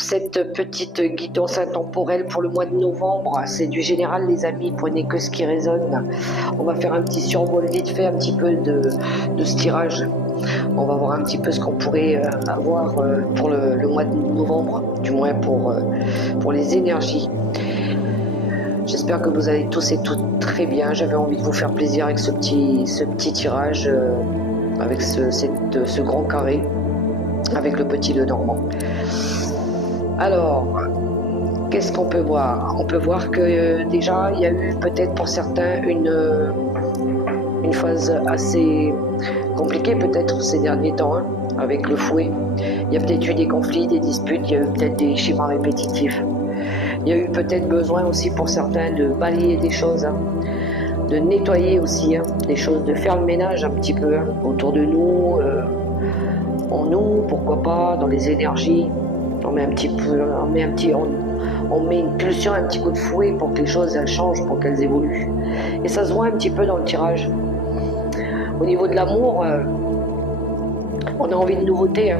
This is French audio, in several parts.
pour cette petite guidance intemporelle pour le mois de novembre. C'est du général, les amis, prenez que ce qui résonne. On va faire un petit survol vite fait, un petit peu de ce tirage. On va voir un petit peu ce qu'on pourrait avoir pour le mois de novembre, du moins pour les énergies. J'espère que vous allez tous et toutes très bien. J'avais envie de vous faire plaisir avec ce petit tirage, avec ce grand carré, avec le petit Lenormand. Alors, qu'est-ce qu'on peut voir? On peut voir que déjà, il y a eu peut-être pour certains une phase assez compliquée peut-être ces derniers temps, hein, avec le fouet. Il y a peut-être eu des conflits, des disputes, il y a eu peut-être des schémas répétitifs. Il y a eu peut-être besoin aussi pour certains de balayer des choses, hein, de nettoyer aussi des choses, de faire le ménage un petit peu autour de nous, en nous, pourquoi pas, dans les énergies. On met une pulsion, un petit coup de fouet pour que les choses elles changent, pour qu'elles évoluent. Et ça se voit un petit peu dans le tirage. Au niveau de l'amour, on a envie de nouveauté, hein.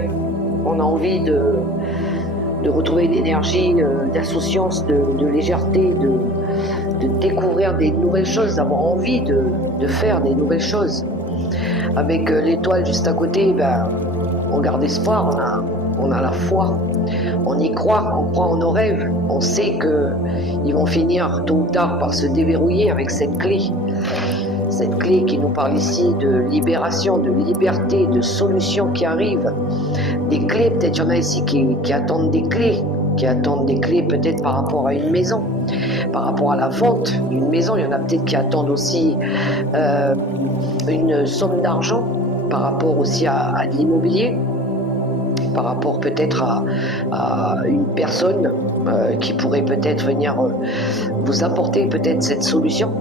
On a envie de retrouver une énergie d'insouciance, de légèreté, de découvrir des nouvelles choses, d'avoir envie de faire des nouvelles choses. Avec l'étoile juste à côté, on garde espoir, on a la foi, on y croit, on croit en nos rêves, on sait qu'ils vont finir tôt ou tard par se déverrouiller avec cette clé. Cette clé qui nous parle ici de libération, de liberté, de solutions qui arrivent. Des clés, peut-être il y en a ici qui attendent des clés, peut-être par rapport à une maison, par rapport à la vente d'une maison. Il y en a peut-être qui attendent aussi une somme d'argent, par rapport aussi à de l'immobilier, par rapport peut-être à une personne qui pourrait peut-être venir vous apporter peut-être cette solution.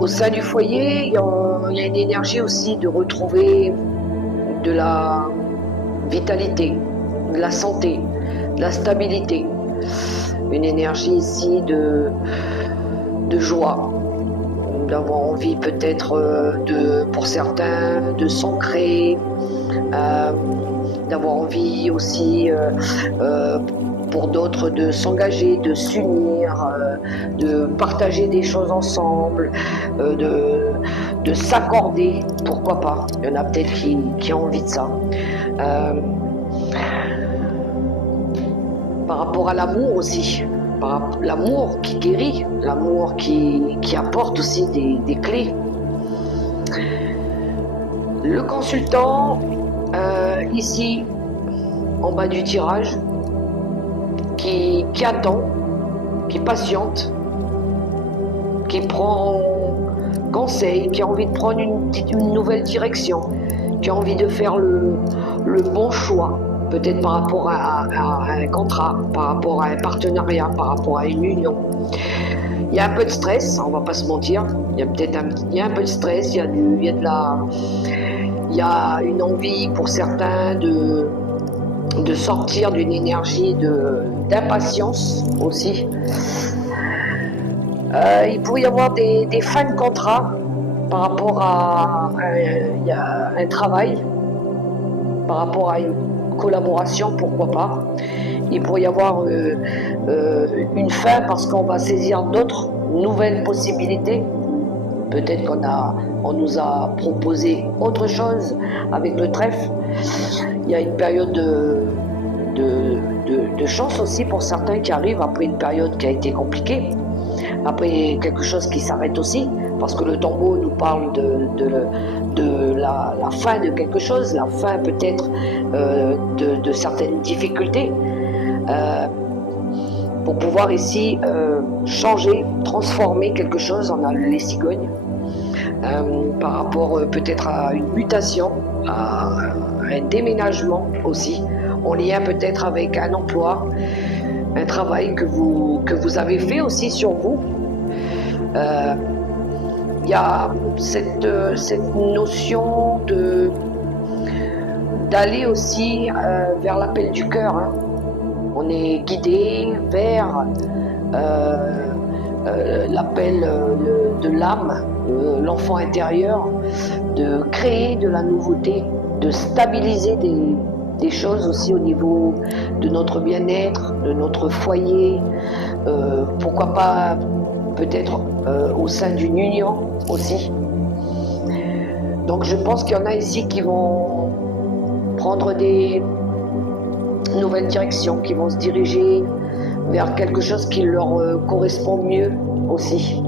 Au sein du foyer, il y a une énergie aussi de retrouver de la vitalité, de la santé, de la stabilité. Une énergie ici de joie, d'avoir envie peut-être pour certains de s'ancrer, d'avoir envie aussi pour d'autres de s'engager, de s'unir, de partager des choses ensemble, de s'accorder, pourquoi pas. Il y en a peut-être qui ont envie de ça. Par rapport à l'amour aussi, l'amour qui guérit, l'amour qui apporte aussi des clés. Le consultant, ici, en bas du tirage, qui attend, qui patiente, qui prend conseil, qui a envie de prendre une nouvelle direction, qui a envie de faire le bon choix, peut-être par rapport à un contrat, par rapport à un partenariat, par rapport à une union. Il y a un peu de stress, on va pas se mentir, il y a un peu de stress, il y a une envie pour certains de sortir d'une énergie d'impatience aussi. Il pourrait y avoir des fins de contrat par rapport à un travail, par rapport à une collaboration, pourquoi pas. Il pourrait y avoir une fin parce qu'on va saisir d'autres nouvelles possibilités. Peut-être qu'on nous a proposé autre chose avec le trèfle. Il y a une période de chance aussi pour certains qui arrivent après une période qui a été compliquée, après quelque chose qui s'arrête aussi, parce que le tombeau nous parle de la fin de quelque chose, la fin peut-être de certaines difficultés, pour pouvoir ici changer, transformer quelque chose. On a les cigognes, par rapport peut-être à une mutation, à un déménagement aussi, en lien peut-être avec un emploi, un travail que vous avez fait aussi sur vous. Il y a cette notion d'aller aussi vers l'appel du cœur, hein. On est guidé vers l'appel de l'âme, l'enfant intérieur, de créer de la nouveauté, de stabiliser des choses aussi au niveau de notre bien-être, de notre foyer, pourquoi pas peut-être au sein d'une union aussi. Donc je pense qu'il y en a ici qui vont prendre des nouvelles directions, qui vont se diriger vers quelque chose qui leur correspond mieux aussi,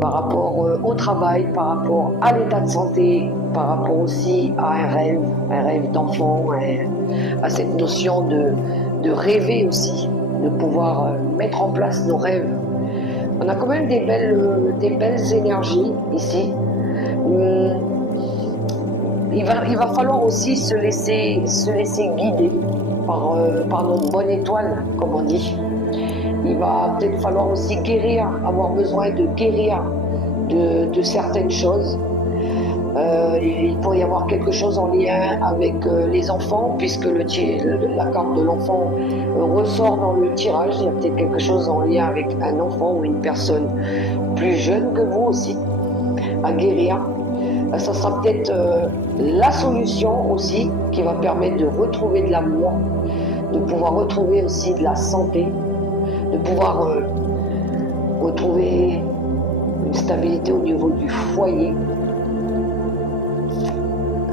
par rapport au travail, par rapport à l'état de santé, par rapport aussi à un rêve d'enfant, à cette notion de rêver aussi, de pouvoir mettre en place nos rêves. On a quand même des belles énergies ici. Il va falloir aussi se laisser guider par notre bonne étoile, comme on dit. Il va peut-être falloir aussi guérir, avoir besoin de guérir de certaines choses. Il pourrait y avoir quelque chose en lien avec les enfants, puisque la carte de l'enfant ressort dans le tirage. Il y a peut-être quelque chose en lien avec un enfant ou une personne plus jeune que vous aussi, à guérir. Ça sera peut-être la solution aussi qui va permettre de retrouver de l'amour, de pouvoir retrouver aussi de la santé, de pouvoir retrouver une stabilité au niveau du foyer.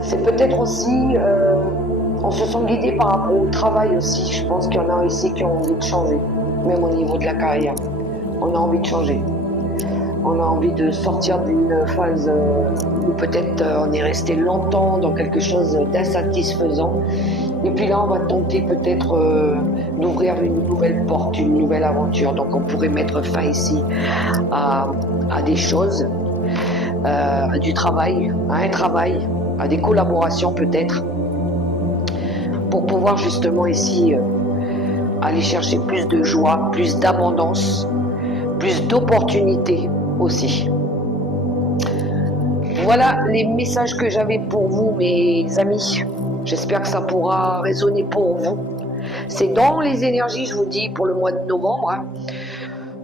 C'est peut-être aussi, on se sent guidé par rapport au travail aussi. Je pense qu'il y en a ici qui ont envie de changer, même au niveau de la carrière. On a envie de changer. On a envie de sortir d'une phase où peut-être on est resté longtemps dans quelque chose d'insatisfaisant. Et puis là, on va tenter peut-être d'ouvrir une nouvelle porte, une nouvelle aventure. Donc on pourrait mettre fin ici à des choses, à du travail, à un travail, à des collaborations peut-être, pour pouvoir justement ici aller chercher plus de joie, plus d'abondance, plus d'opportunités aussi. Voilà les messages que j'avais pour vous, mes amis. J'espère que ça pourra résonner pour vous. C'est dans les énergies, je vous dis, pour le mois de novembre. Hein.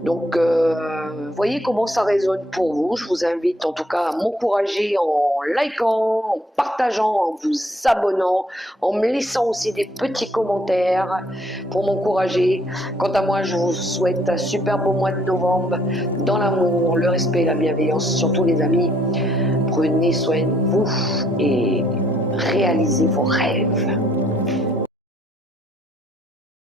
Donc, voyez comment ça résonne pour vous. Je vous invite en tout cas à m'encourager en likant, en partageant, en vous abonnant, en me laissant aussi des petits commentaires pour m'encourager. Quant à moi, je vous souhaite un super beau mois de novembre dans l'amour, le respect, la bienveillance. Surtout les amis, prenez soin de vous et réalisez vos rêves.